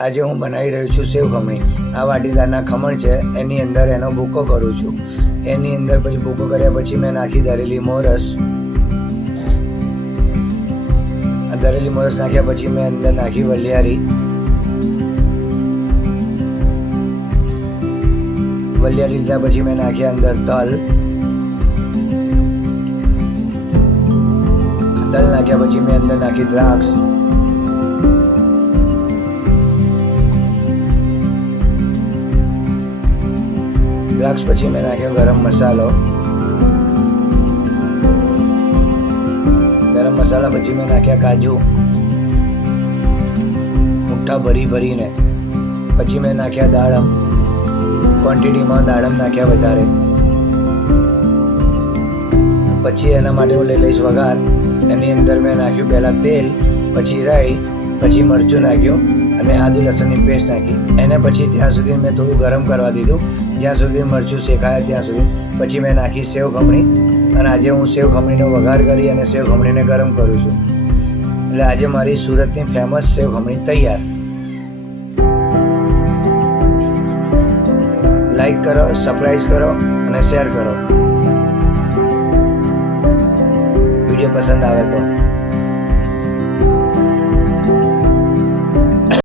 આજે હું બનાવી રહ્યો છું સેવ ખમણી. આ વાટીદારના ખમણ છે, એની અંદર એનો ભૂકો કરું છું. એની અંદર પછી ભૂકો કર્યા પછી મેં નાખી દરેલી મોરસ. દરેલી મોરસ નાખ્યા પછી મેં અંદર નાખી વલિયારી. વલિયારી લીધા પછી મેં નાખ્યા અંદર તલ. તલ નાખ્યા પછી મેં અંદર નાખી દ્રાક્ષ. દ્રાક્ષ પછી મેં નાખ્યો ગરમ મસાલો. ગરમ મસાલા પછી મેં નાખ્યા કાજુ. મુઠ્ઠા ભરી ભરીને. પછી મેં નાખ્યા દાડમ. ક્વોન્ટિટીમાં દાડમ નાખ્યા વધારે. પછી એના માટે હું લઈ લઈશ વઘાર. એની અંદર મેં નાખ્યું પહેલાં તેલ, પછી રાઈ, પછી મરચું નાખ્યું. અને આદુ લસણની પેસ્ટ નાખી. એને પછી ત્યાં સુધી મેં થોડું ગરમ કરવા દીધું. જ્યાં સુધી મરચું શેકાય ત્યાં સુધી. પછી મેં નાખી સેવ ખમણી. અને આજે હું સેવ ખમણીનો વઘાર કરી અને સેવ ખમણીને ગરમ કરું છું. એટલે આજે મારી સુરતની ફેમસ સેવ ખમણી તૈયાર. લાઈક કરો સરપ્રાઈઝ કરો અને શેર કરો. વીડિયો પસંદ આવે તો.